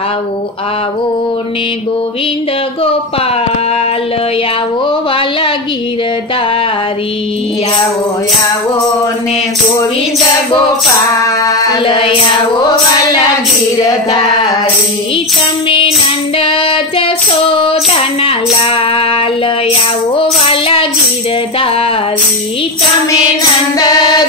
आवो आवो ने गोविंद गोपाल, आवो वाला गिरधारी। आवो आवो ने गोविंद गोपाल, आवो वाला गिरधारी। तमे नंद जसोदाना लाल, आवो वाला गिरधारी। तमे नंद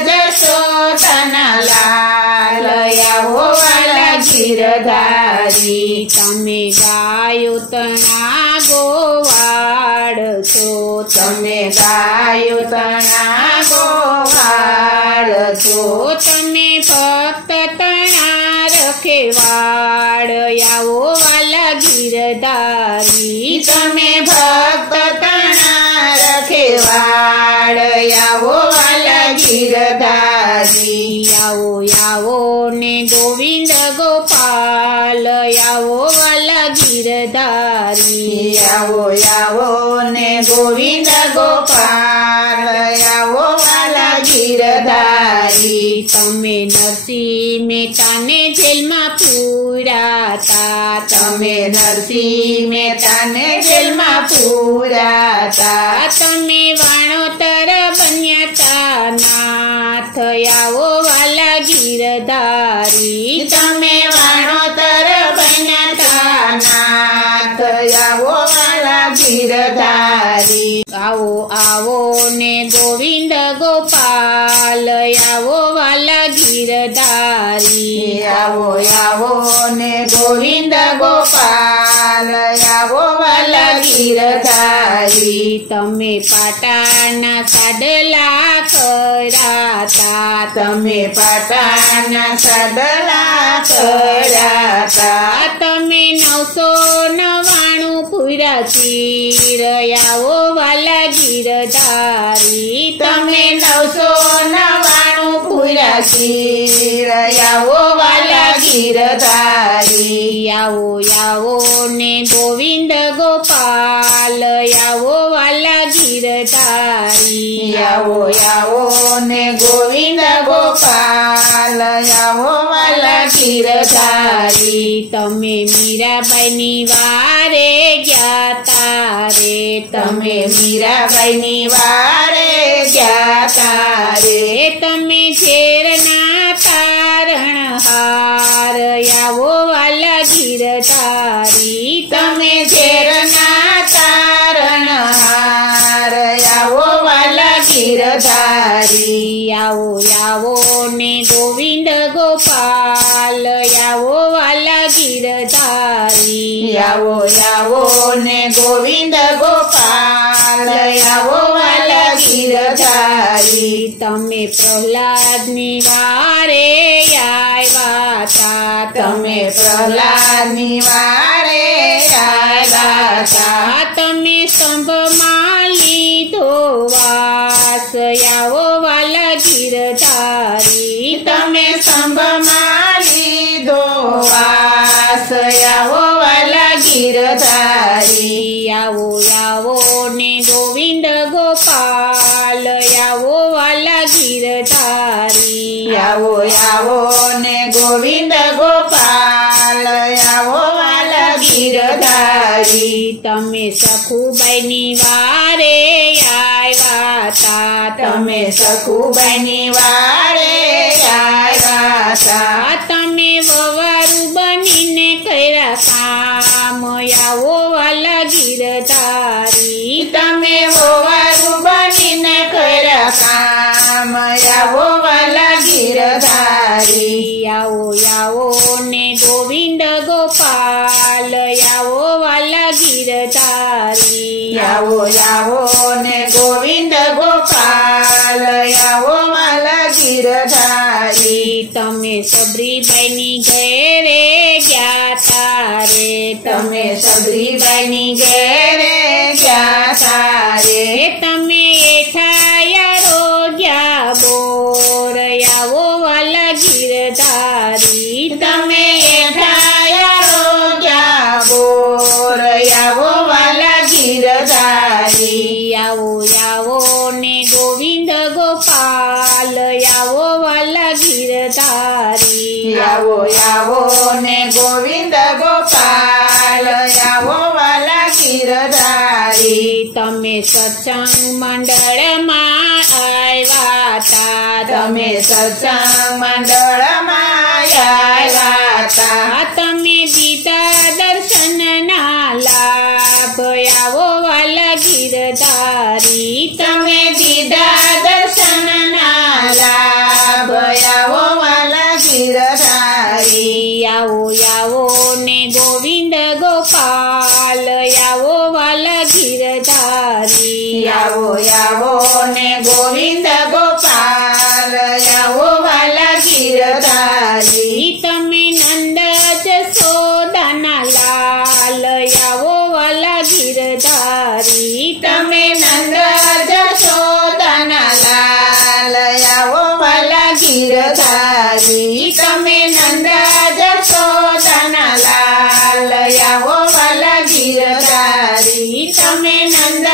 जसोदाना लाल, आवो वाला गिरधारी। तमे गायो तना गोवाड़ छो, तमे गायो तना गोवाड़ छो। तमे भक्त तना रखेवाड़, आवो वाला गिरधारी। तमे भक्त तना रखेवाड़, आवो वाला गिरधारी। आवो आवो ने गोविंद गोपाल, आवो वाला गिरधारी। आवो आवो ने गोविंद गोपाल, आवो वाला गिरधारी। तमे नरसिंह मेहता ने जेल में पूराता, तमे नरसिंह मेहता ने जेल में पूराता। तमे वाणोतर बन्याता नाथ, आवो वाला गिरधारी। तमे वाणोतर बन्याता नाथ, आवो वाला गिरधारी। आवो आवो ने गोविंद गोपाल, आवो वाला गिरधारी। आवो आवो ने गोविंद गोपाल, आवो वाला गिरधारी। तमे पाटाना साडला कराता, तमे पाटाना साडला कराता। तमे 999 पूरा चीर, आवो वाला गिरधारी। तमे 999 पूरा चीर, आवो वाला गिरधारी। आवो आवो ने गोविंद गोपाल, आवो वाला गिरधारी। आवो आवो ने गोविंद गोपाल, आवो वाला गिरधारी। तमे मीराबाईनी वारे ज्ञाता रे, तमे मीराबाईनी वारे ज्ञाता रे। तमे झेरना तारणहार, आवो वाला गिरधारी। तमे झेरना तारणहार, आवो वाला गिरधारी। आवो आवो ने गोविंद गोपाल, आवो वाला गिरधारी। आवो आवो ने गोविंद गोपाल, आवो वाला गिरधारी। तमे प्रहलाद निवारे आव्याता, तमे प्रहलाद निवारे आव्याता। तमे स्तंभमां लीधो वास, आवो वाला गिरधारी। तमे स्तंभमां लीधो वास, आवो वाला गिरधारी। आवो आवो ने गोविंद गोपाल, आवो वाला गिरधारी। आवो आवो ने गोविंद गोपाल, आवो वाला गिरधारी। तमे सखुबाईनी वारे आव्याता, तमे सखुबाईनी वारे आव्याता। तमे ववारू बनीने कर्या काम, आवो वाला गिरधारी। तमे ववारू बनीने कर्या काम, आवो वाला गिरधारी। आवो आवो ने गोविंद गोपाल, आवो वाला गिरधारी। आवो आवो ने गोविंद गोपाल, आवो वाला गिरधारी। तमे सबरीबाईनी घेरे ज्ञाता रे, तमे सबरीबाईनी घेरे ज्ञाता रे। तमे एठायारो ज्ञा बोर, आवो वाला गिरधारी। तमे एठायारो ज्ञा बोर, आवो वाला गिरधारी। आवो आवो ने गोविंद गोपाल, आवो वाला गिरधारी। आवो आवो ने गोविंद गोपाल, તમે સત્સંગ મંડળમાં આવ્યા તા તમે સત્સંગ મંડળમાં આવ્યા તા તમે દીધા દર્શનના લાભ આવો વાલા ગીરધારી તમે દીધા દર્શનના લાભ આવો વાલા ગીરધારી આવો આવો ને ગોવિંદ ગોપાલ આવો વાલા ગીરધારી આવો આવો ને ગોવિંદ ગોપાલ આવો વાલા ગીરધારી તમે નંદ જશોદાના લાલ આવો વાલા ગીરધારી તમે નંદ જશોદાના લાલ આવો વાલા ગીરધારી તમે નંદ જશોદાના લાલ આવો વાલા ગીરધારી તમે નંદ